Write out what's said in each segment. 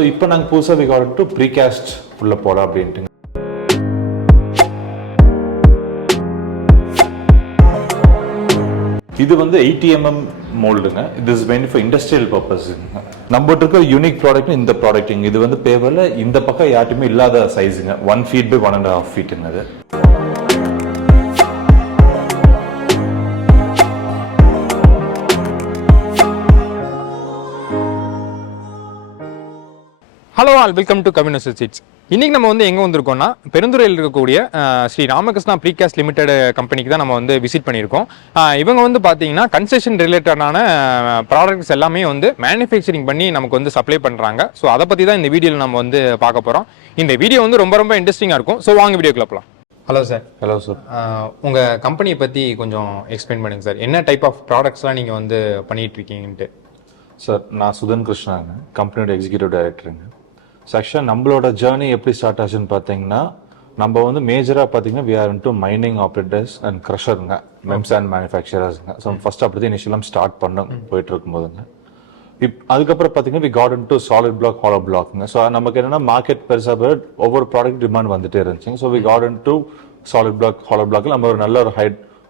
So இப்போ நாங்கள் புதுசாக we got into precast உள்ள போகலாம் அப்படின்ட்டு. இது வந்து 80mm மோல்டுங்க. இது இஸ் மெயின் ஃபார் இண்டஸ்ட்ரியல் பர்பஸுங்க. நம்மகிட்ட இருக்கிற யூனிக் ப்ராடக்ட் இந்த ப்ராடக்ட்டுங்க. இது வந்து பேவரில் இந்த பக்கம் யார்ட்டுமே இல்லாத சைஸுங்க. 1 feet by 1.5 feetங்க அது. Hello all, welcome to Kavin Associates. இன்னைக்கு நம்ம வந்து எங்கே வந்திருக்கோம்னா, பெருந்துறையில் இருக்கக்கூடிய ஸ்ரீ ராமகிருஷ்ணா ப்ரீகாஸ்ட் லிமிடெட் கம்பெனிக்கு தான் நம்ம வந்து விசிட் பண்ணியிருக்கோம். இவங்க வந்து பார்த்தீங்கன்னா கன்ஸ்ட்ரக்ஷன் ரிலேட்டடான ப்ராடக்ட்ஸ் எல்லாமே வந்து மேனுஃபேக்சரிங் பண்ணி நமக்கு வந்து சப்ளை பண்ணுறாங்க. ஸோ அதை பற்றி தான் இந்த வீடியோவில் நம்ம வந்து பார்க்க போகிறோம். இந்த வீடியோ வந்து ரொம்ப ரொம்ப இன்ட்ரெஸ்டிங்காக இருக்கும். ஸோ வாங்க வீடியோக்குள்ள போகலாம். Hello sir. Hello sir. உங்கள் கம்பெனியை பற்றி கொஞ்சம் எக்ஸ்பிளைன் பண்ணுங்கள் சார். என்ன டைப் ஆஃப் ப்ராடக்ட்ஸ்லாம் நீங்கள் வந்து பண்ணிகிட்டு இருக்கீங்கன்ட்டு. சார், நான் சுதன் கிருஷ்ணாங்க, கம்பெனியோட எக்ஸிக்யூட்டிவ் டைரக்டருங்க. ஆக்சுவலாக நம்மளோட ஜேர்னி எப்படி ஸ்டார்ட் ஆச்சுன்னு பார்த்தீங்கன்னா, நம்ம வந்து மேஜராக பார்த்தீங்கன்னா we are into mining operators and க்ரஷருங்க, மெம்ஸ் அண்ட் மேனுஃபேக்சரர்ஸுங்க. ஸோ ஃபர்ஸ்ட் அப்படி தான் இனிஷியலாக ஸ்டார்ட் பண்ண போயிட்டு இருக்கும்போதுங்க. அதுக்கப்புறம் பார்த்தீங்கன்னா we got into solid block, hollow பிளாக்ங்க. ஸோ நமக்கு என்னன்னா மார்க்கெட் பெருசாக ஒவ்வொரு ப்ராடக்ட் டிமாண்ட் வந்துட்டே இருந்துச்சுங்க. So we got into solid block, hollow block. நம்ம ஒரு நல்ல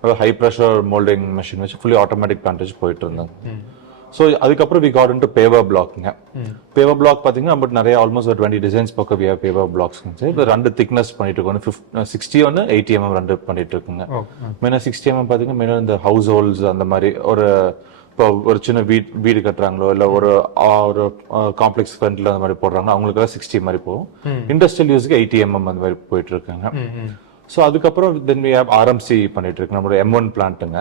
ஒரு ஹை ப்ரெஷர் மோல்டிங் மிஷின் வச்சு ஃபுல்லி ஆட்டோமேட்டிக் பிளான்டேஜ் போயிட்டு இருந்தோம். ஸோ அதுக்கப்புறம் we got into paver பிளாக்ங்க. Paver block பார்த்தீங்கன்னா நம்ம நிறைய ஆல்மோஸ்ட் ஒரு 20 டிசைன்ஸ் பக்கம் வி ஹேவ் பேவர் பிளாக்ஸ். இப்போ 2 திக்னஸ் பண்ணிட்டு இருக்கோம். 60 ஒன்று 80mm 2 பண்ணிட்டு இருக்குங்க. மெயினாக 60mm பார்த்தீங்கன்னா மெயினாக இந்த ஹவுஸ் ஹோல்ட்ஸ் அந்த மாதிரி இப்போ ஒரு சின்ன வீடு கட்டுறாங்களோ இல்லை ஒரு காம்ப்ளெக்ஸ் ஃப்ரண்ட்ல அந்த மாதிரி போடுறாங்க, அவங்களுக்கு 60 மாதிரி போகும். இண்டஸ்ட்ரியல் யூஸ்க்கு 80mm அந்த மாதிரி போயிட்டு இருக்காங்க. ஸோ அதுக்கப்புறம் தென் வி ஹேவ் ஆர்எம்சி பண்ணிட்டு இருக்கு, நம்மளோட M1 பிளான்ட்டுங்க.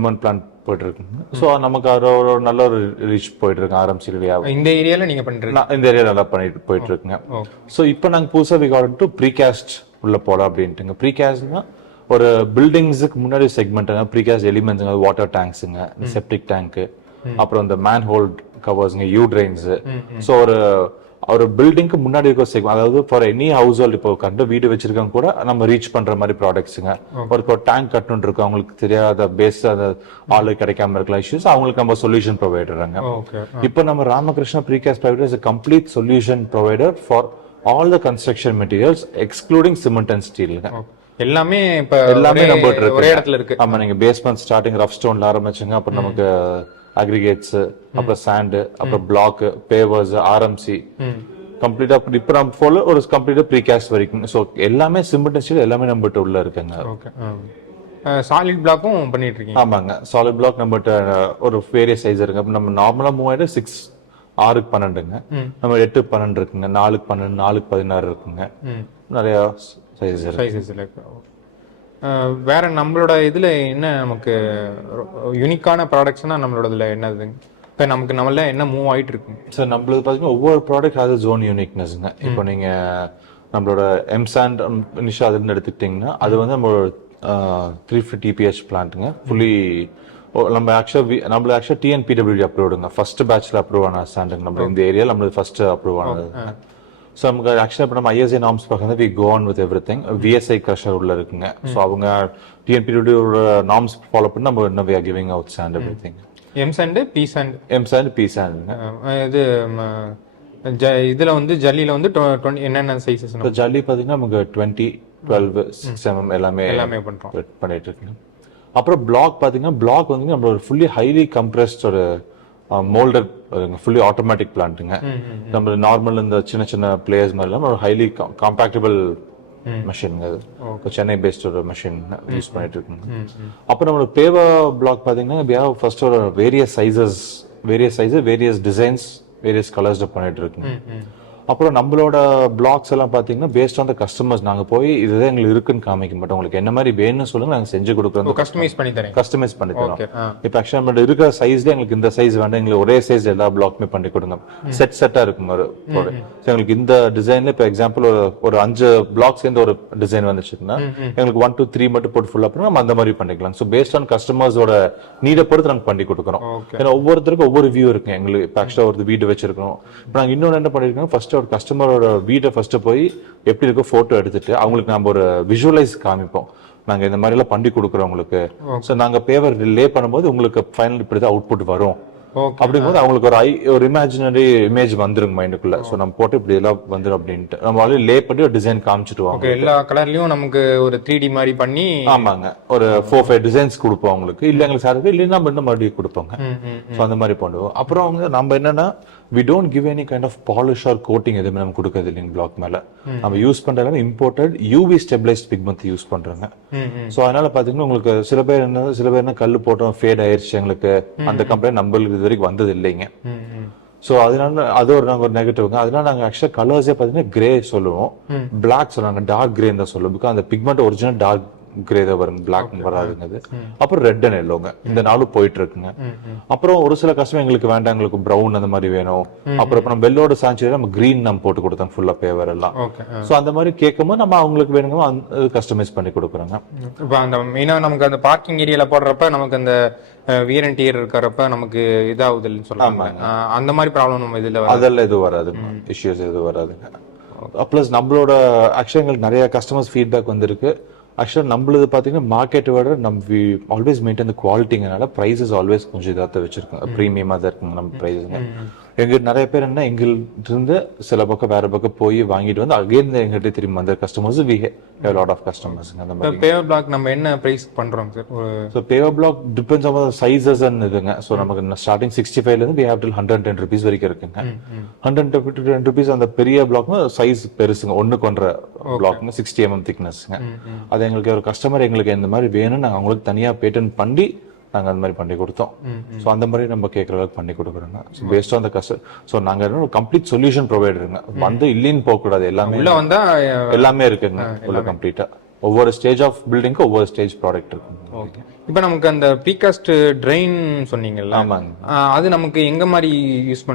M1 பிளான்ட் போயிட்டு இருக்குங்க. ஸோ நமக்கு ஒரு நல்ல ஒரு ரீச் போயிட்டு இருக்கு ஆர்எம்சி. இந்த ஏரியால நீங்க பண்றீங்க? இந்த ஏரியா நல்லா பண்ணிட்டு போயிட்டு இருக்குங்க. ஸோ இப்போ நாங்கள் புதுசாக வி காட் இன்டு ப்ரீகாஸ்ட் உள்ள போகலாம் அப்படின்ட்டுங்க. ப்ரீகாஸ்ட்னா ஒரு பில்டிங்ஸுக்கு முன்னாடி செக்மெண்ட் ப்ரீகாஸ்ட் எலிமெண்ட்ஸுங்க, வாட்டர் டேங்க்ஸுங்க, செப்டிக் டேங்க்கு, அப்புறம் இந்த மேன் ஹோல்ட் கவர்ஸுங்க, யூ ட்ரெயின்ஸ். ஸோ ஒரு பில்டிங்க்கு முன்னாடி இருக்க செக்மெண்ட், அதாவது ஃபார் எனி ஹவுஸ் ஹோல்ட், இப்போ கண்டு வீடு வச்சிருக்கவங்க கூட நம்ம ரீச் பண்ற மாதிரி ப்ராடக்ட்ஸுங்க. ஒரு டேங்க் கட்டணும் இருக்கு, அவங்களுக்கு தெரியாத பேஸ் அந்த ஆளு கிடைக்காம இருக்கலாம் இஷ்யூஸ், அவங்களுக்கு நம்ம சொல்யூஷன் ப்ரொவைடராங்க. இப்போ நம்ம Ramakrishna precast private is a complete solution provider for all the construction materials excluding cement and steel. எல்லாமே நம்ம ஒரே இடத்துல இருக்கு. ஆமா, நீங்க பேஸ்மெண்ட் ஸ்டார்டிங் ரஃப் ஸ்டோன்ல ஆரம்பிச்சுங்க, அப்புறம் நமக்கு அக்ரிகேட்ஸ், அப்புறம் சாண்ட், அப்புறம் பிளாக், பேவர்ஸ், ஆர்எம்சி கம்ப்ளீட்டா இப்ப நம்ம போல ஒரு கம்ப்ளீட்டா ப்ரீகாஸ்ட் வரைக்கும். ஸோ எல்லாமே சிமெண்ட் ஸ்டீல் எல்லாமே நம்மகிட்ட உள்ள இருக்குங்க. சாலிட் பிளாக்கும் பண்ணிட்டு இருக்கீங்க? ஆமாங்க, சாலிட் பிளாக் நம்மகிட்ட ஒரு வேரியஸ் சைஸ் இருக்கு. நம்ம நார்மலா மூவ் ஆயிட்டு 6 6க்கு 12ங்க, நம்ம 8க்கு 12 இருக்குங்க, 4க்கு 12, 4க்கு 16 இருக்குங்க. நிறைய சைஸஸ் இருக்கு. வேற நம்மளோட இதுல என்ன நமக்கு யூனிக்கான ப்ராடக்ட்ஸ்னா நம்மளோட இதுல என்னது இப்போ நமக்கு நம்மள என்ன மூவ் ஆயிட்டு இருக்கு சார்? நம்மளுக்கு பார்த்தீங்கன்னா ஒவ்வொரு ப்ராடக்ட் அது ஜோன் யூனிக்னஸ்ங்க. இப்போ நீங்க நம்மளோட எம்சாண்ட் நிஷா அதுன்னு எடுத்துக்கிட்டீங்கன்னா அது வந்து நம்ம 350 TPH பிளான்ட்டுங்க. ஃபுல்லி நம்ம ஆக்சுவலா TNPWD அப்ரூவ்டுங்க. ஃபர்ஸ்ட் பேட்ச்ல அப்ரூவ் ஆன சாண்டுங்க நம்ம இந்த ஏரியா. நம்மளுக்கு ஃபர்ஸ்ட் அப்ரூவ் ஆனது. ஸோ நமக்கு ஆக்சுவலாக இப்போ நம்ம ISA நார்ம்ஸ் பார்க்கறது we go on with everything. VSI crusher உள்ள இருக்குங்க. ஸோ அவங்க TNPWD நார்ம்ஸ் ஃபாலோ பண்ணி நம்ம இன்னும் we are giving out sand everything. M sand, P sand. M sand, P sand. இது இதுல வந்து ஜல்லில வந்து என்னென்ன சைஸஸ்? ஜல்லி பாத்தீங்கன்னா நமக்கு 20, 12, 6mm எல்லாமே பண்றோம் பண்ணிட்டு இருக்குங்க. அப்புறம் பிளாக் பாத்தீங்கன்னா பிளாக் வந்து நம்ம ஒரு ஃபுல்லி ஹைலி கம்ப்ரஸ்ட் ஒரு மோல்டர் ஃபுல்லி ஆட்டோமேட்டிக் பிளான்ட்டுங்க. நம்ம நார்மல் இந்த சின்ன சின்ன பிளேயர்ஸ் மாதிரி இல்லாமல் ஒரு ஹைலி காம்பேக்டபிள் மெஷின். அது சென்னை பேஸ்ட் ஒரு மெஷின் யூஸ் பண்ணிட்டு இருக்குங்க. அப்புறம் நம்மளோட பேவர் பிளாக் பாத்தீங்கன்னா ஃபர்ஸ்ட் ஒரு various sizes, various designs, various colours பண்ணிட்டு இருக்குங்க. அப்புறம் நம்மளோட பிளாக்ஸ் எல்லாம் பாத்தீங்கன்னா பேஸ்ட் ஆன் த கஸ்டமர்ஸ். நாங்க போய் இதுதான் எங்களுக்கு இருக்குன்னு காமிக்க மாட்டோம். உங்களுக்கு என்ன மாதிரி வேணும்னு சொல்லுங்க, நாங்க செஞ்சு கொடுக்குறோம். கஸ்டமைஸ் பண்ணி தரோம். இப்போ ஆக்சுவலா நம்ம இருக்கிற சைஸ்ல எங்களுக்கு இந்த சைஸ் வேண்டாம், எங்களுக்கு ஒரே சைஸ் எல்லா பிளாக்குமே பண்ணி கொடுங்க. செட்டா இருக்கும் ஒரு எங்களுக்கு இந்த டிசைன்ல. இப்போ எக்ஸாம்பிள் ஒரு 5 பிளாக் சேர்ந்து ஒரு டிசைன் வந்துச்சுன்னா எங்களுக்கு 1, 2, 3 மட்டும் போட்டு ஃபுல்லா பண்ணி நம்ம அந்த மாதிரி பண்ணிக்கலாம். ஸோ பேஸ்ட் ஆன் கஸ்டமர்ஸோட நீட பொறுத்து நாங்க பண்ணி கொடுக்குறோம். ஏன்னா ஒவ்வொருத்தருக்கும் ஒவ்வொரு வியூ இருக்கு. எங்களுக்கு இப்போ ஆக்சுவலா ஒரு வீடு வச்சிருக்கோம். இப்போ நாங்க இன்னொன்று என்ன பண்ணிருக்கோம், ஃபர்ஸ்ட் ஒரு கஸ்டமரோட வீட்டை ஃபர்ஸ்ட் போய் எப்படி இருக்கோ போட்டோ எடுத்துட்டு அவங்களுக்கு நம்ம ஒரு விஷுவலைஸ் காமிப்போம். நாங்க இந்த மாதிரி எல்லாம் பண்ணி கொடுக்குறோம் உங்களுக்கு. ஸோ நாங்க பேவர் லே பண்ணும்போது உங்களுக்கு ஃபைனல் இப்படிதான் அவுட்புட் வரும் அப்படிங்கும்போது அவங்களுக்கு ஒரு இமேஜினரி இமேஜ் வந்துருங்க மைண்டுக்குள்ள. ஸோ நம்ம போட்டு இப்படி எல்லாம் வந்துடும் அப்படின்ட்டு நம்ம ஆல்ரெடி லே பண்ணி ஒரு டிசைன் காமிச்சிடுவாங்க. எல்லா கலர்லயும் நமக்கு ஒரு 3D மாதிரி பண்ணி. ஆமாங்க, ஒரு 4-5 டிசைன்ஸ் கொடுப்போம் அவங்களுக்கு. இல்ல எங்களுக்கு சார் இல்லைன்னா நம்ம இன்னும் மறுபடியும் கொடுப்போங்க. ஸோ அந்த மாதிரி பண்ணுவோம். அப்புறம் அவங்க நம்ம என்னன்னா we don't give any kind of polish or coating எதுவுமே நம்ம கொடுக்கறது இல்லைங்க பிளாக் மேல. நம்ம யூஸ் பண்ற எல்லாமே imported UV stabilised pigment use பண்றாங்க. ஸோ அதனால பாத்தீங்கன்னா உங்களுக்கு சில பேர் என்ன கல்லு போட்டோம் ஃபேட் ஆயிருச்சு எங்களுக்கு, அந்த கம்பெனி நம்மளுக்கு இது வரைக்கும் வந்தது இல்லைங்க. ஸோ அதனால அது ஒரு நெகட்டிவ்ங்க. அதனால நாங்க ஆக்சுவலா கலர்ஸே பாத்தீங்கன்னா கிரே சொல்லுவோம், பிளாக் சொல்லுவாங்க, டார்க் கிரே தான் சொல்லுவோம். பிகாஸ் அந்த பிக்மெண்ட் ஒரிஜினல் டார்க் கிரே தான் வருங்க, பிளாக் வராதுங்க அது. அப்புறம் ரெட் அண்ட் எல்லோங்க, இந்த நாளும் போயிட்டு இருக்குங்க. அப்புறம் ஒரு சில கஸ்டமர் எங்களுக்கு வேண்டாம், எங்களுக்கு ப்ரௌன் அந்த மாதிரி வேணும். அப்புறம் நம்ம வெள்ளோட சாஞ்சி நம்ம கிரீன் நம்ம போட்டு கொடுத்தோம் ஃபுல்லா பேவர் எல்லாம். சோ அந்த மாதிரி கேட்கும்போது நம்ம அவங்களுக்கு வேணுங்க கஸ்டமைஸ் பண்ணி கொடுக்குறோங்க. இப்போ அந்த மெயினா நமக்கு அந்த பார்க்கிங் ஏரியால போடுறப்ப நமக்கு அந்த வியர் அண்ட் டியர் இருக்கிறப்ப நமக்கு இதாகுதுன்னு சொல்லுவாங்க. அந்த மாதிரி ப்ராப்ளம் நம்ம இதுல அதெல்லாம் எதுவும் வராது, இஷ்யூஸ் எதுவும் வராதுங்க. பிளஸ் நம்மளோட ஆக்சுவலா எங்களுக்கு நிறைய கஸ்டமர்ஸ் ஃபீட்பேக் வந்திருக்கு. ஆக்சுவலாக நம்மளது பார்த்தீங்கன்னா மார்க்கெட்டை விட நம்ம ஆல்வேஸ் மெயின்டைன் குவாலிட்டிங்கனால ப்ரைஸஸ் ஆல்வேஸ் கொஞ்சம் இதாக வச்சிருக்கோங்க, ப்ரீமியமாக தான் இருக்குங்க நம்ம ப்ரைஸுங்க. எங்களுக்கு நிறைய பேர் என்ன எங்கள்கிட்ட இருந்து சில பக்கம் வேற பக்கம் போய் வாங்கிட்டு வந்து அகைன் எங்கள்கிட்ட திரும்பி வந்த customers we have lot of customers. அந்த மாதிரி பேவர் பிளாக் நம்ம என்ன பிரைஸ் பண்றோம் sir? So paver block depends on sizes இதுங்க. ஸோ நமக்கு ஸ்டார்டிங் 65 இருந்து வி ஹேவ் டில் 110 rupees வரைக்கும் இருக்குங்க. 110 rupees அந்த பெரிய பிளாக்னா சைஸ் பெருசுங்க, 1 பிளாக்ங்க 60 mm திக்னஸ்ங்க. அது எங்களுக்கு ஒரு கஸ்டமர் எங்களுக்கு இந்த மாதிரி வேணும்னு நாங்கள் அவங்களுக்கு தனியாக பேட்டன் பண்ணி நாங்கள் அந்த மாதிரி பண்ணி கொடுத்தோம். ஸோ அந்த மாதிரி நம்ம கேட்குற அளவுக்கு பண்ணி கொடுக்குறோங்க. So based on the customer. So நாங்கள் ஒரு கம்ப்ளீட் சொல்யூஷன் ப்ரொவைடருங்க. வந்து இல்லைன்னு போகக்கூடாது, எல்லாமே உள்ள வந்தா எல்லாமே இருக்குங்க உள்ள கம்ப்ளீட்டா. ஒவ்வொரு ஸ்டேஜ் ஆஃப் பில்டிங்க்கு ஒவ்வொரு ஸ்டேஜ் ப்ராடக்ட் இருக்குங்க. ஓகே. இப்போ நமக்கு அந்த ப்ரீகாஸ்ட் ட்ரெயின் சொன்னீங்கல்ல, ஆமாங்க, அது நமக்கு எங்க மாதிரி யூஸ்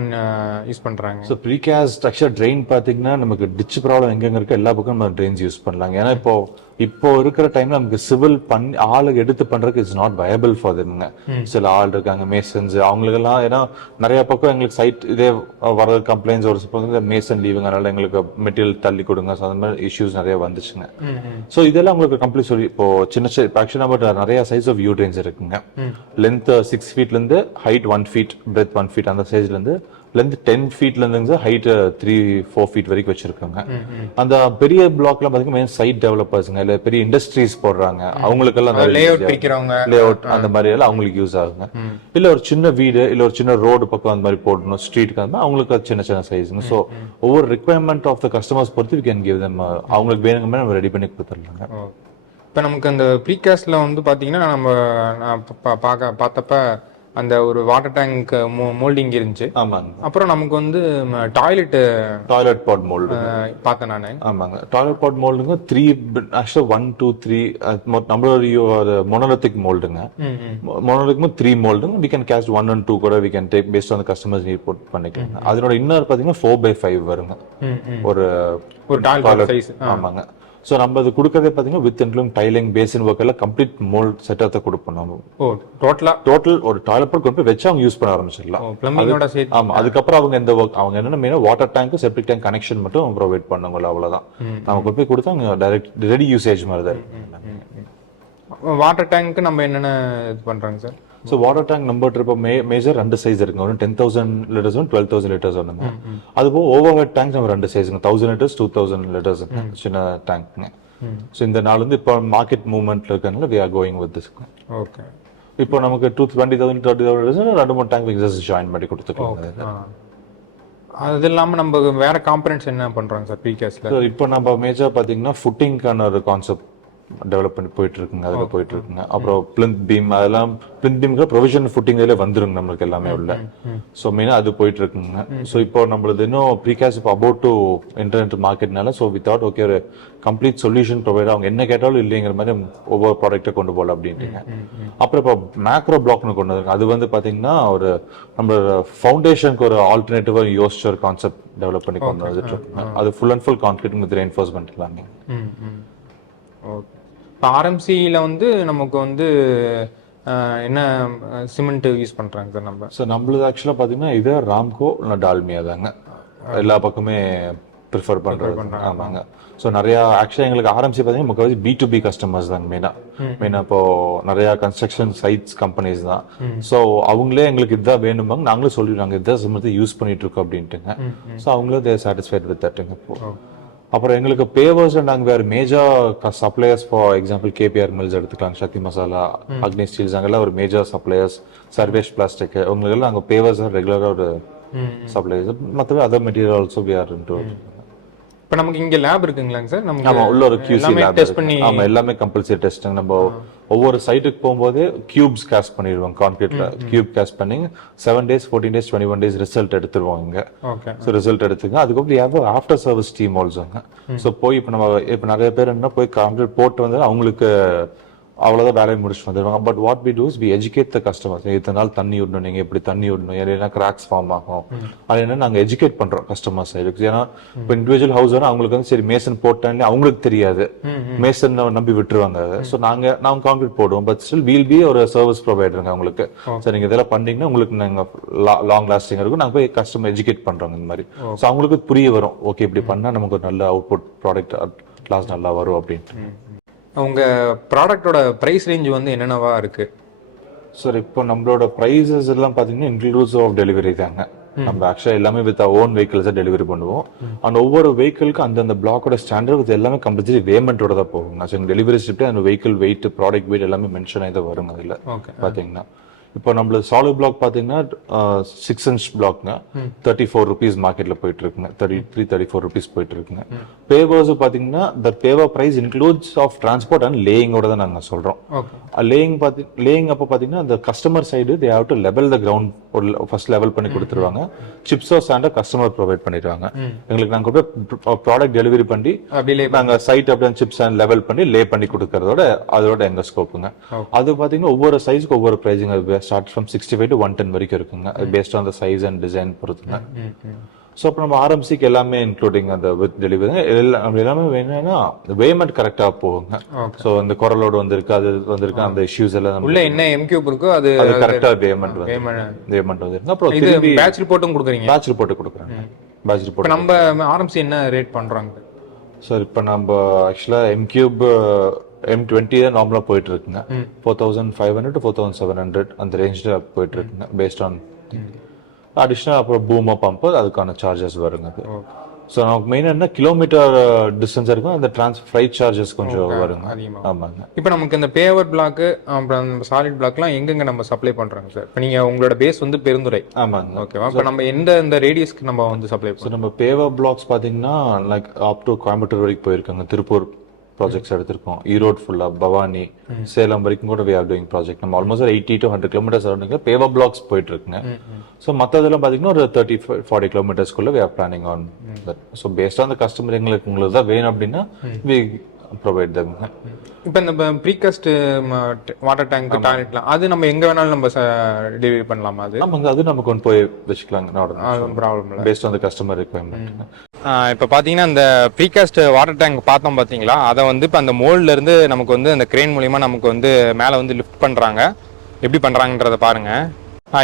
பண்றாங்க? ஸோ ப்ரீகாஸ்ட் ஆக்சுவலாக ட்ரெயின் பார்த்தீங்கன்னா நமக்கு டிச் ப்ராப்ளம் எங்கெங்க இருக்கு எல்லா பக்கம் நம்ம ட்ரெயின்ஸ் யூஸ் பண்ணலாங்க. ஏன்னா இப்போ இருக்கிற டைம்ல நமக்கு சிவில் பண்ணி ஆளுக்கு எடுத்து பண்றதுக்கு இட்ஸ் நாட் வயபிள் ஃபார் தெம்ங்க. சில ஆள் இருக்காங்க மேசன்ஸ், அவங்களுக்கெல்லாம் ஏன்னா நிறைய பக்கம் எங்களுக்கு சைட் இதே வர கம்ப்ளைண்ட்ஸ் ஒரு பக்கம் மேசன் லீவுங்க, அதனால எங்களுக்கு மெட்டீரியல் தள்ளி கொடுங்க. ஸோ அந்த மாதிரி இஷ்யூஸ் நிறைய வந்துச்சுங்க. ஸோ இதெல்லாம் உங்களுக்கு கம்ப்ளீட் சொல்லி இப்போ சின்ன ஆக்சுவலா நம்ம நிறைய சைஸ் ஆஃப் யூ ட்ரெயின்ஸ் இருக்குங்க. லென்த் 6 feet இருந்து ஹைட் 1 feet, பிரெத் 1 feet, அந்த சைஸ்ல இருந்து லென்த் 10 feetல இருந்து ஹைட் 3-4 feet வரைக்கும் வச்சிருக்காங்க. அந்த பெரிய பிளாக்ல பாத்தீங்கன்னா சைட் டெவலப்பர்ஸ்ங்க இல்ல பெரிய இண்டஸ்ட்ரீஸ் போடுறாங்க, அவங்களுக்கெல்லாம் லேஅவுட் அந்த மாதிரி எல்லாம் அவங்களுக்கு யூஸ் ஆகுங்க. இல்ல ஒரு சின்ன வீடு இல்ல ஒரு சின்ன ரோடு பக்கம் அந்த மாதிரி போடணும் ஸ்ட்ரீட்டுக்கு, அந்த அவங்களுக்கு சின்ன சின்ன சைஸுங்க. ஸோ ஒவ்வொரு ரிக்வயர்மெண்ட் ஆஃப் த கஸ்டமர்ஸ் பொறுத்து வி கேன் கிவ் தம், அவங்களுக்கு வேணுங்க நம்ம ரெடி பண்ணி கொடுத்துடலாங்க. இப்போ நமக்கு அந்த ப்ரீகாஸ்ட்ல வந்து பாத்தீங்கன்னா நம்ம பார்த்தப்ப அந்த ஒரு வாட்டர் டேங்க் மோல்டிங் இருந்துச்சு. ஆமாங்க. அப்புறம் நமக்கு வந்து டாய்லெட் பாட் மோல்டு பார்த்தேன் நானு. ஆமாங்க. டாய்லெட் பாட் மோல்டுங்க 3 ஆக்சுவலா 1 2 3 நம்மளோட மொனோலித்திக் மோல்டுங்க. மொனோலித்திக் 3 மோல்டுங்க. we can cast 1 and 2 கூட we can take based on the customers need boat பண்ணிக்கலாம். அதனோட இன்னர் பாத்தீங்கன்னா 4x5 வருங்க ஒரு டாய்லெட் சைஸ். ஆமாங்க. சோ நம்ம அது கொடுக்கறதே பாத்தீங்கன்னா வித் இன்க்ளூடிங் டைலிங் பேசின் ஒர்க் எல்லாம் கம்ப்ளீட் மோல்ட் செட்டப் தான் கொடுப்போம் நம்ம. டோட்டல் ஒரு டாய்லெட் கொண்டு போய் வச்சு அவங்க யூஸ் பண்ண ஆரம்பிச்சிடலாம். ஆமா. அதுக்கப்புறம் அவங்க எந்த ஒர்க் அவங்க என்னன்னா மெயினா water tank septic tank connection மட்டும் ப்ரொவைட் பண்ணுவாங்க, அவ்வளவுதான். நம்ம கொண்டு போய் கொடுத்தா அவங்க டைரக்ட் ரெடி யூசேஜ் மாதிரி தான். வாட்டர் டேங்க் நம்ம என்னென்ன இது பண்றாங்க sir? So water tank number இப்போ மேஜர் 2 சைஸ் இருக்குங்க. ஒன்று 10,000 liters 12,000 liters ஒன்றுங்க. அது போக ஓவர் ஹெட் டேங்க் நம்ம 2 சைஸுங்க, 1000 liters 2000 liters சின்ன டேங்க்ங்க. ஸோ இந்த நாள் வந்து இப்போ மார்க்கெட் மூவ்மெண்ட்ல இருக்கனால we are going with this. Okay. இப்போ நமக்கு 20,000 30,000 liters 2-3 டேங்க் எக்ஸஸ் ஜாயின் பண்ணி கொடுத்துருக்கோம். அது இல்லாம நம்ம வேற காம்பனன்ட்ஸ் என்ன பண்றோங்க சார் ப்ரீகாஸ்ட்ல? இப்போ நம்ம மேஜர் பாத்தீங்கன்னா ஃபுட்டிங்கான ஒரு கான்செப்ட் டெவலப் பண்ணி போயிட்டு இருக்குங்க, அதுல போயிட்டு இருக்குங்க. அப்புறம் பிளிந்த் பீம், அதெல்லாம் பிளிந்த் பீம்க்கு ப்ரொவிஷன் ஃபுட்டிங்ல வந்துருங்க நம்மளுக்கு எல்லாமே உள்ள. சோ மெயினா அது போயிட்டு இருக்குங்க. சோ இப்போ நம்மளது இன்னும் ப்ரீகாஸ்ட் இப்போ அபவுட் டு இன்டர்நெட் மார்க்கெட்னால சோ வி தாட் ஓகே ஒரு கம்ப்ளீட் சொல்யூஷன் ப்ரொவைடர் அவங்க என்ன கேட்டாலும் இல்லைங்கிற மாதிரி ஒவ்வொரு ப்ராடக்ட்டை கொண்டு போகலாம் அப்படின்ட்டுங்க. அப்புறம் இப்போ மேக்ரோ பிளாக்னு கொண்டு வந்து அது வந்து பாத்தீங்கன்னா ஒரு நம்மளோட ஃபவுண்டேஷனுக்கு ஒரு ஆல்டர்னேட்டிவா யோசிச்ச ஒரு கான்செப்ட் டெவலப் பண்ணி கொண்டு வந்துட்டு இருக்குங்க. அது full and full concrete with reinforcement எல்லாமே. ஓகே. இப்போ ஆர்எம்சியில் வந்து நமக்கு வந்து என்ன சிமெண்ட் யூஸ் பண்ணுறாங்க சார் நம்ம? ஸோ நம்மளது ஆக்சுவலாக பார்த்தீங்கன்னா இது ராம்கோ இல்லை டால்மியா தாங்க எல்லா பக்கமே ப்ரிஃபர் பண்ணுறது. ஆமாங்க. ஸோ நிறையா ஆக்சுவலாக எங்களுக்கு ஆரம்பிச்சு பார்த்தீங்கன்னா முக்கால்வாசி B2B கஸ்டமர்ஸ் தாங்க மெயினாக இப்போ நிறையா கன்ஸ்ட்ரக்ஷன் சைட்ஸ் கம்பெனிஸ் தான். ஸோ அவங்களே எங்களுக்கு இதுதான் வேணுமாங்க, நாங்களும் சொல்லிடுவாங்க இதுதான் சிமெண்ட் யூஸ் பண்ணிட்டு இருக்கோம் அப்படின்ட்டுங்க. ஸோ அவங்களும் தேர் சாட்டிஸ்ஃபைட் வித் தட்டுங்க. இப்போ அப்புறம் எங்களுக்கு பேவர்ஸ் நாங்கள் வேறு major suppliers for example KPR mills எடுத்துக்கலாம், சக்தி மசாலா, அக்னி ஸ்டீல்ஸ், அங்கெல்லாம் ஒரு மேஜர் சப்ளையர்ஸ், சர்வேஷ் பிளாஸ்டிக், உங்களுக்கெல்லாம் நாங்கள் பேவர்ஸ் ரெகுலராக ஒரு சப்ளையர்ஸ். மற்றபடி other material also we are into. இப்போ நமக்கு இங்க லேப் இருக்குங்களாங்க சார்? நமக்கு ஆமா, உள்ள ஒரு QC லேப் டெஸ்ட் பண்ணி. ஆமா, எல்லாமே கம்பல்சரி டெஸ்டிங். நம்ம ஒவ்வொரு சைட்டுக்கு போகும்போது கியூப்ஸ் காஸ்ட் பண்ணிடுவோம், கான்கிரீட்ல கியூப் காஸ்ட் பண்ணி 7 days 14 days 21 days ரிசல்ட் எடுத்துருவோம் இங்க. ஸோ ரிசல்ட் எடுத்துங்க. அதுக்கப்புறம் ஆஃப்டர் சர்வீஸ் டீம் ஆல்சோங்க. ஸோ போய் இப்போ நிறைய பேர் என்ன போய் கான்கிரீட் போட்டு வந்து அவங்களுக்கு அவ்வளோதான் வேலையை முடிச்சுட்டு வந்துடுவாங்க. But what we do is we educate the customers. இத்தனை நாள் தண்ணி விடணும், நீங்கள் எப்படி தண்ணி விடணும், ஏன்னா கிராக்ஸ் ஃபார்ம் ஆகும், அது என்ன நாங்கள் எஜுகேட் பண்ணுறோம் கஸ்டமர் சைடுக்கு. ஏன்னா இப்போ இண்டிவிஜுவல் ஹவுஸ் அவங்களுக்கு வந்து சரி மேசன் போட்டாலே அவங்களுக்கு தெரியாது, மேசன் நம்பி விட்டுருவாங்க. ஸோ நாங்கள் கான்கிரீட் போடுவோம், பட் ஸ்டில் வீல் பி ஒரு சர்வீஸ் ப்ரொவைடருங்க அவங்களுக்கு. சரி நீங்கள் இதெல்லாம் பண்ணீங்கன்னா உங்களுக்கு நாங்கள் லாங் லாஸ்டிங் இருக்கும், நாங்கள் போய் கஸ்டமர் எஜுகேட் பண்ணுறோங்க இந்த மாதிரி. ஸோ அவங்களுக்கு புரிய வரும், ஓகே இப்படி பண்ணால் நமக்கு ஒரு நல்ல அவுட்புட் ப்ராடக்ட் லாஸ்ட் நல்லா வரும் அப்படின்ட்டு. உங்க ப்ராடக்டோட பிரைஸ் ரேஞ்ச் வந்து என்னென்னவா இருக்கு சார்? இப்போ நம்மளோட பிரைசஸ் எல்லாம் பாத்தீங்கன்னா இன்க்ளூசிவ் ஆஃப் டெலிவரி தாங்க. நம்ம ஆக்சுவலா எல்லாமே வித் ஓன் வெஹிக்கிள்ஸ் டெலிவரி பண்ணுவோம். அண்ட் ஒவ்வொரு வெஹிக்கிளுக்கு அந்தந்த பிளாக்கோட ஸ்டாண்டர்ட் வித் எல்லாமே கம்பல்சரி வேமெண்டோட தான் போகும். டெலிவரி ஷிப்ட் அந்த வெஹிக்கிள் வெயிட், ப்ராடக்ட் வெயிட் எல்லாமே மென்ஷன் ஆகி தான் வருங்க அதுல பாத்தீங்கன்னா. இப்போ நம்மளது சாலிட் பிளாக் பாத்தீங்கன்னா 6 inch பிளாக்ங்க 34 rupees மார்க்கெட்ல போயிட்டு இருக்குங்க, 33-34 rupees போயிட்டு இருக்குங்க. பேவர்ஸ் பாத்தீங்கன்னா the paver price includes of transport and laying ஓட தான் நாங்க சொல்றோம். லேயிங் அப்ப பாத்தீங்கன்னா அந்த customer side they have to level the ground, first level பண்ணி கொடுத்துருவாங்க. சிப்ஸோ சாண்டோ கஸ்டமர் ப்ரொவைட் பண்ணிடுவாங்க எங்களுக்கு. நாங்க போய் ப்ராடக்ட் டெலிவரி பண்ணி நாங்க சைட் அப்படியே சிப்ஸ் அண்ட் லெவல் பண்ணி லே பண்ணி கொடுக்கறதோட அதோட எங்க ஸ்கோப்புங்க. அது பாத்தீங்கன்னா ஒவ்வொரு சைஸ்க்கு ஒவ்வொரு பிரைசிங் ஸ்டார்ட் ஃப்ரம் 65 to 110 வரைக்கும் இருக்குங்க, based on the size and design பொறுத்துங்க. ஸோ அப்போ நம்ம ஆர்எம்சிக்கு எல்லாமே இன்க்ளூடிங் அந்த வித் டெலிவரி எல்லாமே வேணும்னா வேமெண்ட் கரெக்டா போகுங்க. ஸோ அந்த குரலோடு வந்திருக்கு, அது வந்திருக்கு, அந்த இஷ்யூஸ் எல்லாம் உள்ள என்ன எம்கியூப் இருக்கோ அது கரெக்டா வேமெண்ட் வந்துருக்கு. அப்புறம் இது பேட்ச் ரிப்போர்ட்டும் கொடுக்குறீங்க? பேட்ச் ரிப்போர்ட் கொடுக்குறாங்க. பேட்ச் ரிப்போர்ட் நம்ம ஆர்எம்சி என்ன ரேட் பண்றாங்க சார்? இப்போ நம்ம ஆக்சுவலா எம்கியூப் M20 தான் நார்மலா போயிட்டு இருக்குங்க. 4500 to 4700 அந்த ரேஞ்ச்ல போயிட்டு இருக்குங்க, பேஸ்ட் ஆன் அடிஷனல். அப்புறம் பூமோ பம்ப் அதுக்கான சார்ஜஸ் வருங்க. ஸோ நமக்கு மெயினாக என்ன கிலோமீட்டர் டிஸ்டன்ஸ் இருக்கும், அந்த ஃப்ரைட் சார்ஜஸ் கொஞ்சம் வருங்க. ஆமாங்க. இப்போ நமக்கு இந்த பேவர் பிளாக் அப்புறம் சாலிட் பிளாக்லாம் எங்கெங்க நம்ம சப்ளை பண்றாங்க சார்? இப்போ நீங்க உங்களோட பேஸ் வந்து பெருந்துறை. ஆமாங்க. ஓகேவா? இப்போ நம்ம இந்த ரேடியஸ்க்கு நம்ம வந்து சப்ளை பண்ணுறோம். நம்ம பேவர் பிளாக்ஸ் பார்த்தீங்கன்னா லைக் அப் டு கோயம்புத்தூர் வரைக்கும் போயிருக்காங்க, திருப்பூர் ப்ராஜெக்ட்ஸ் எடுத்திருக்கோம், ஈரோடு ஃபுல்லா, பவானி, சேலம் வரைக்கும் கூட we are doing ப்ராஜெக்ட். நம்ம almost 80 to 100 kilometers around paver blocks போயிட்டு இருக்குங்க. ஸோ மற்றதெல்லாம் பார்த்தீங்கன்னா ஒரு 30-40 kilometersக்குள்ள we are planning on that. ஸோ பேஸ்ட் ஆன் த கஸ்டமர் உங்களுக்கு தான் வேணும் அப்படின்னா we provide them. இப்போ இந்த ப்ரீகாஸ்ட் வாட்டர் டேங்க், டாய்லெட்லாம் அது நம்ம எங்க வேணாலும் நம்ம டெலிவரி பண்ணலாமா? அது ஆமாங்க, அது நம்ம கொண்டு போய் வச்சுக்கலாங்க, ப்ராப்ளம் இல்லை, paste on the customer requirement. இப்போ பார்த்தீங்கன்னா இந்த ப்ரீகாஸ்ட் வாட்டர் டேங்க் பார்த்தோம் பார்த்தீங்களா, அதை வந்து இப்போ அந்த மோல்ட்ல இருந்து நமக்கு வந்து அந்த கிரேன் மூலியமா நமக்கு வந்து மேலே வந்து லிஃப்ட் பண்ணுறாங்க. எப்படி பண்ணுறாங்கன்றத பாருங்க.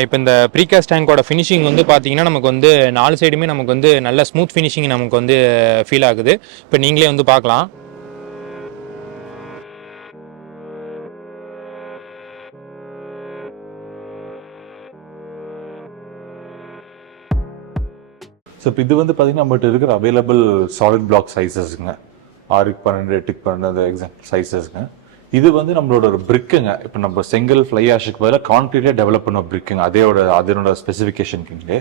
இப்போ இந்த ப்ரீகாஸ்ட் டேங்கோட ஃபினிஷிங் வந்து பார்த்தீங்கன்னா நமக்கு வந்து 4 சைடுமே நமக்கு வந்து நல்ல ஸ்மூத் ஃபினிஷிங் நமக்கு வந்து ஃபீல் ஆகுது. இப்போ நீங்களே வந்து பார்க்கலாம். ஸோ இப்போ இது வந்து பார்த்தீங்கன்னா நம்மகிட்ட இருக்கிற அவைலபிள் சாலிட் பிளாக் சைஸஸ்ங்க, 6க்கு 12 8க்கு 12 எக்ஸாக்ட் சைஸஸ்ங்க. இது வந்து நம்மளோட ஒரு பிரிக்குங்க. இப்போ நம்ம செங்கல் ஃப்ளை ஆஷுக்கு பதிலாக கான்கிரீட்டே டெவலப் பண்ண பிரிக்குங்க, அதனோட ஸ்பெசிஃபிகேஷனுக்குங்களே.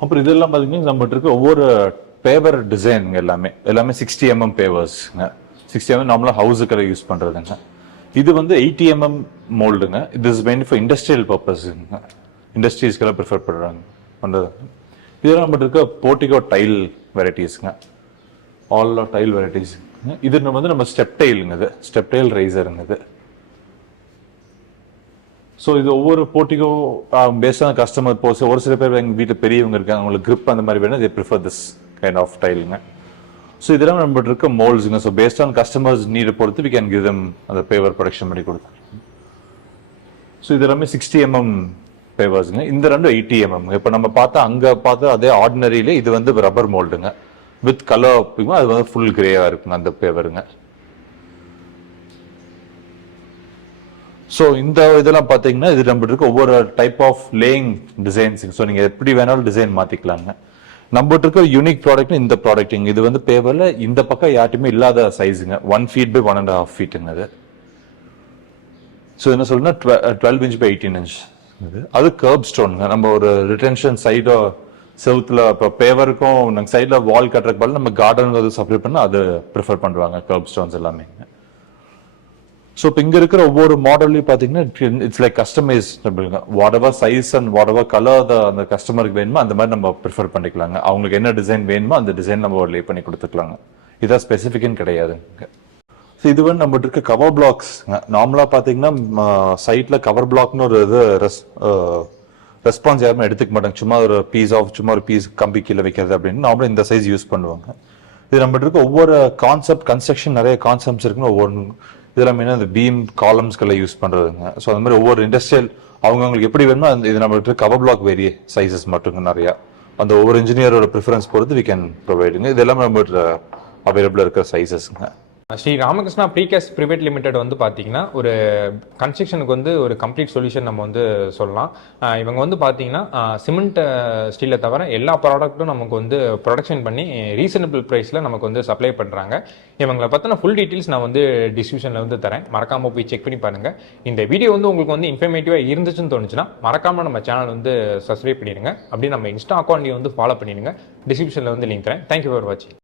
அப்புறம் இதெல்லாம் பார்த்தீங்கன்னா நம்மகிட்ட இருக்க ஒவ்வொரு பேவர் டிசைனுங்க எல்லாமே 60 mm பேவர்ஸ்ங்க. 60 mm நார்மலாக ஹவுஸுக்கு யூஸ் பண்ணுறதுங்க. இது வந்து 80 mm மோல்டுங்க. இது இஸ் மெயின் ஃபார் இண்டஸ்ட்ரியல் பர்பஸுங்க, இண்டஸ்ட்ரீஸ்க்கெல்லாம் ப்ரிஃபர் பண்ணுறாங்க பண்ணுறது. இதெல்லாம் நம்மகிட்ட இருக்க போர்ட்டிகோ டைல் வெரைட்டிஸ்ங்க, ஆல் டைல் வெரைட்டிஸ். இது நம்ம ஸ்டெப் டைலுங்க, இது ஸ்டெப் டைல் ரைசருங்க இது. ஸோ இது ஒவ்வொரு போர்ட்டிகோ பேஸ்டான கஸ்டமர் போஸ். ஒரு சில பேர் எங்கள் வீட்டில் பெரியவங்க இருக்காங்க, அவங்களுக்கு கிரிப் அந்த மாதிரி வேணும், they prefer this kind of டைலுங்க. ஸோ இதெல்லாம் நம்மகிட்ட இருக்க மோல்ட்ஸுங்க. ஸோ பேஸ்ட் ஆன் கஸ்டமர்ஸ் நீடை பொறுத்து வி கேன் கிவ் தெம் அந்த பேவர் ப்ரொடக்ஷன் பண்ணி கொடுத்தோம். ஸோ இது எல்லாமே 60 mm பேவர்ஸுங்க. இந்த ரெண்டும் 80 mm. இப்போ நம்ம பார்த்தா அங்க பார்த்தா அதே ஆர்டினரியிலே இது வந்து ரப்பர் மோல்டுங்க வித் கலர். அது வந்து ஃபுல் கிரேவா இருக்குங்க அந்த பேவருங்க. ஸோ இந்த இதெல்லாம் பார்த்தீங்கன்னா இது நம்மளுக்கு இருக்க ஒவ்வொரு type of laying designs. So நீங்கள் எப்படி வேணாலும் டிசைன் மாற்றிக்கலாங்க. நம்மகிட்ட இருக்க யூனிக் ப்ராடக்ட் இந்த ப்ராடக்ட். இது வந்து பேவரில் இந்த பக்கம் யார்ட்டுமே இல்லாத சைஸுங்க. 1 feet by 1.5 feetங்க அது. ஸோ என்ன சொல்லுன்னா 12 inch by 18 inch. அது கர்ப் ஸ்டோனுங்க. நம்ம ஒரு ரிட்டென்ஷன் சைடோ செவுத்துல இப்போ பேவருக்கும் நாங்கள் சைடில் வால் கட்டுறதுக்கு பதில் நம்ம கார்டன் அது செப்பரேட் பண்ணால் அது ப்ரிஃபர் பண்ணுவாங்க கர்ப் ஸ்டோன்ஸ் எல்லாமே. ஸோ இப்போ இங்கே இருக்கிற ஒவ்வொரு மாடல்லையும் பார்த்தீங்கன்னா it's like customize. Whatever size and whatever colour அந்த கஸ்டமருக்கு வேணுமோ அந்த மாதிரி நம்ம ப்ரிஃபர் பண்ணிக்கலாங்க. அவங்களுக்கு என்ன டிசைன் வேணுமோ அந்த டிசைன் நம்ம லே பண்ணி கொடுத்துக்கலாங்க. இதான் ஸ்பெசிஃபிக்னு கிடையாதுங்க. ஸோ இது வந்து நம்மகிட்ட இருக்க கவர் பிளாக்ஸ். நார்மலாக பார்த்தீங்கன்னா சைட்டில் கவர் பிளாக்னு ஒரு இது ரெஸ்பான்ஸ் யாருமே எடுத்துக்க மாட்டாங்க. சும்மா ஒரு பீஸ் கம்பி கீழே வைக்கிறது அப்படின்னு நார்மலாக இந்த சைஸ் யூஸ் பண்ணுவாங்க. இது நம்மகிட்ட இருக்க ஒவ்வொரு கான்செப்ட் கன்ஸ்ட்ரக்ஷன் நிறைய கான்செப்ட்ஸ் இருக்குன்னு ஒவ்வொரு இதெல்லாம் மெயினாக இந்த பீம் காலம்ஸ்களை யூஸ் பண்ணுறதுங்க. ஸோ அந்த மாதிரி ஒவ்வொரு இண்டஸ்ட்ரியல் அவங்களுக்கு எப்படி வேணுமோ அந்த இது நம்மகிட்ட கவர் பிளாக் வேரிய சைஸஸ் மட்டுங்க நிறையா. அந்த ஒவ்வொரு இன்ஜினியரோட ப்ரிஃபரன்ஸ் பொறுத்து வி கேன் ப்ரொவைடுங்க. இது எல்லாமே நம்மகிட்ட அவைலபிளாக இருக்கிற சைஸஸ்ங்க. Sri Ramakrishna precast private limited வந்து பார்த்தீங்கன்னா ஒரு கன்ஸ்ட்ரக்ஷனுக்கு வந்து ஒரு கம்ப்ளீட் சொல்யூஷன் நம்ம வந்து சொல்லலாம். இவங்க வந்து பார்த்தீங்கன்னா சிமெண்ட் ஸ்டீலை தவிர எல்லா ப்ராடக்ட்டும் நமக்கு வந்து ப்ரொடக்ஷன் பண்ணி ரீசனபிள் ப்ரைஸில் நமக்கு வந்து சப்ளை பண்ணுறாங்க. இவங்களை பற்றின ஃபுல் டீட்டெயில்ஸ் நான் வந்து டிஸ்கிரிப்ஷனில் வந்து தரேன். மறக்காமல் போய் செக் பண்ணி பாருங்கள். இந்த வீடியோ வந்து உங்களுக்கு வந்து இன்ஃபர்மேட்டிவாக இருந்துச்சுன்னு தோணுச்சுன்னா மறக்காமல் நம்ம சேனல் வந்து சப்ஸ்கிரைப் பண்ணிடுங்க. அப்படியே நம்ம இன்ஸ்டா அக்கௌண்ட்டையும் வந்து ஃபாலோ பண்ணிடுங்க. டிஸ்கிரிப்ஷனில் வந்து லிங்க் தரேன். தேங்க்யூ ஃபார் வாட்சிங்.